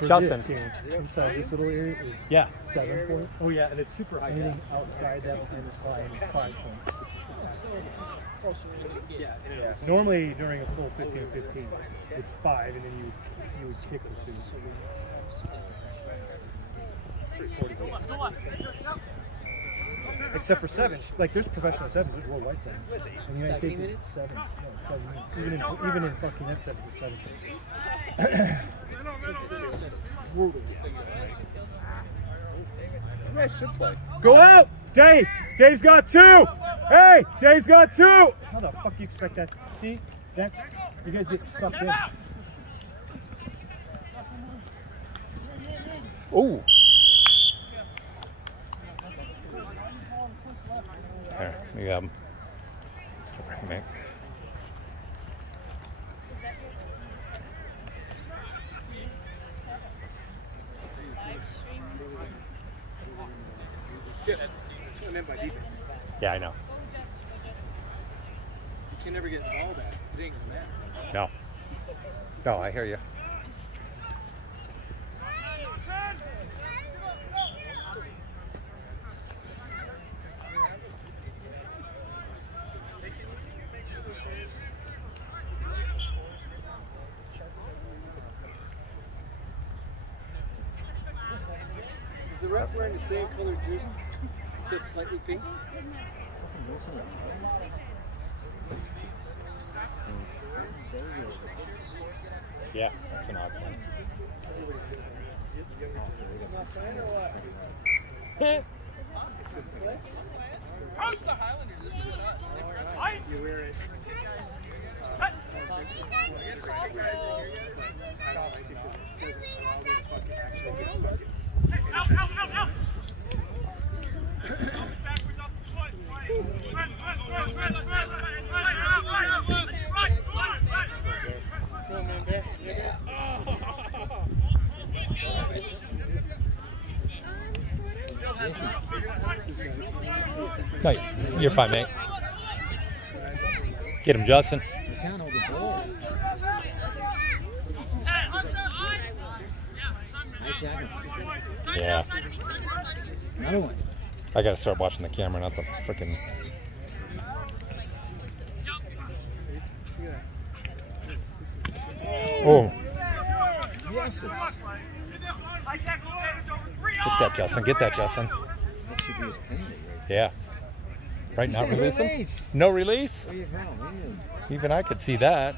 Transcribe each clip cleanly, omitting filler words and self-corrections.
for Justin. this here, inside this little area is 7 points. Oh yeah, and it's super high. Anything outside that behind this line is 5 points. Yeah. Normally during a full 15-15, it's 5, and then you would kick the 2. Except for 7's, like there's professional 7's, there's World White 7's. In the United States, it's 7's. No, it's 7 minutes. Even in fucking net 7's, it's 7 minutes. Should play. Go out! Dave! Dave's got 2! Hey! Dave's got 2! How the fuck do you expect that? See? That's, you guys get sucked in. Oh. There, you got him. Right, yeah, I know. You can never get the ball back. It ain't gonna matter. No. No, I hear you. Is the ref wearing the same color jersey, except slightly pink? Yeah, that's an odd one. How's the Highlanders? This is us. You wear it. I guess the guys are here yet, but I don't think it doesn't allow me to fucking actually get fucking. No, you're fine, mate. Get him, Justin. Yeah. Another one. I gotta start watching the camera, not the freaking. Oh. Yes. Get that, Justin. Get that, Justin. That should be his penalty. Yeah. Right, not releasing? Release. No release? Where you from? Even I could see that.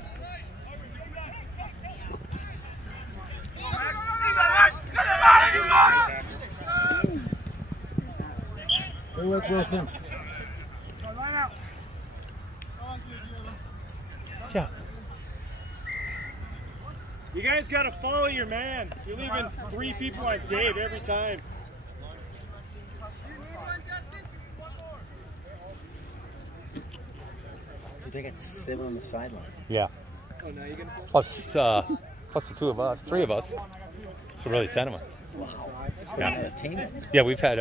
Good work, Wilson. Yeah. You guys got to follow your man. You're leaving 3 people on Dave every time. They got 7 on the sideline. Yeah. Oh, now you're gonna Plus the 2 of us, 3 of us. So really 10 of them. Wow. Yeah. Team. Yeah, we've had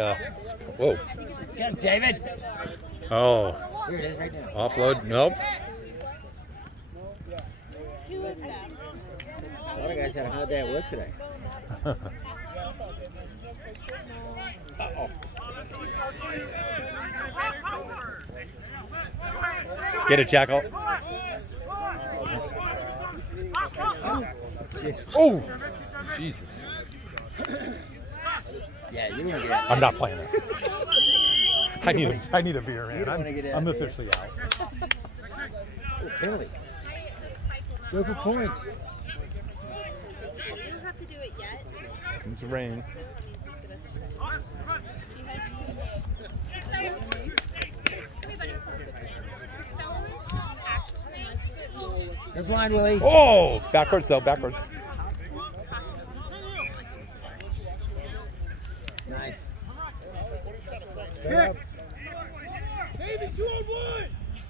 whoa. Get him, David. Oh. Here it is right now. Offload? Nope. 2 of them. A lot of guys had a hard day at work today. Uh-oh. Get it, Jackal. Oh, Jesus. Yeah, you want to get out. I'm not playing this. I need a beer, man. You don't want to get out. I'm officially out. Oh, penalty. Go for points. You don't have to do it yet. It's rain. You're blind, Willie. Oh, backwards though, backwards. Nice. Start up.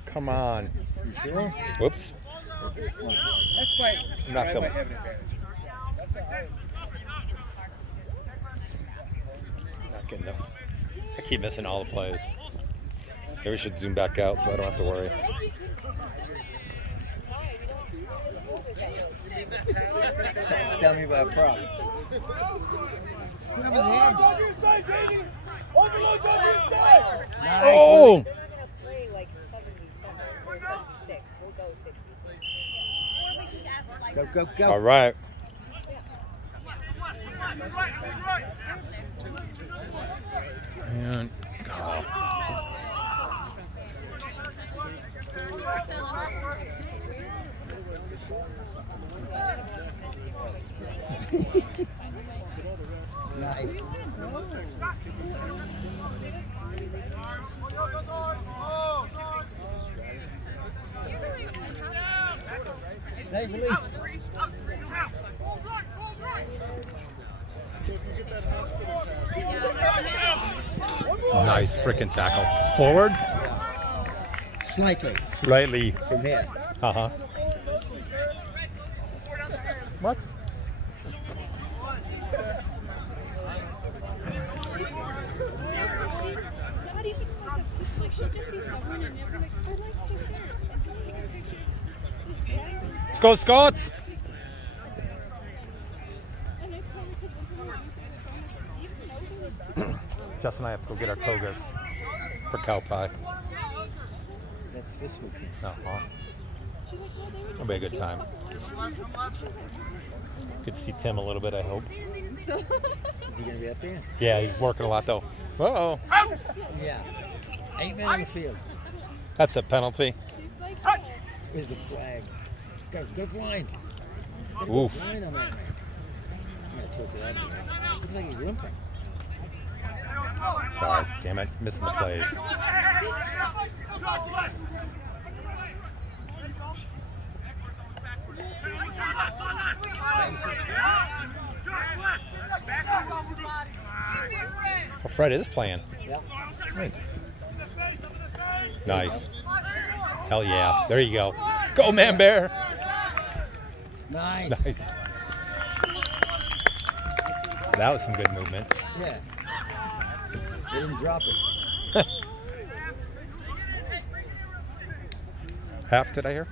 Come on. You sure? Whoops. That's fine. I'm not filming. Not getting them. I keep missing all the plays. Maybe we should zoom back out so I don't have to worry. Tell me about a prop. Put up his hand. On your side, Jamie. Overload's on your side. Nice. Oh! We're gonna play like 77 or 76. We'll go 66. Or we can ask like Go, go, go. All right. And Nice. Hey, release. nice freaking tackle. Forward. Slightly Slightly. from here. Uh-huh. What? not even like she just sees someone and they're like, I like this shirt and just take a picture. Just driving. Let's go, Scots! And I tell her because when someone do you even know who this is? Jess and I have to go get our togas for cow pie. That's this weekend. Uh-huh. She's like, well, they were It'll be a good time. Good to see Tim a little bit, I hope. Is he going to be up there? Yeah, he's working a lot, though. Uh-oh. Yeah. 8 men on the field. That's a penalty. She's like, Where's the flag? Go blind. Gotta Oof. Go blind on that man. I'm going to tilt it up. Looks like he's limping. Sorry, damn it. Missing the plays. Well, Fred is playing. Yeah. Nice. Nice. Hell yeah. There you go. Go, man, bear. Nice. Nice. That was some good movement. Yeah. They didn't drop it. Half, did I hear?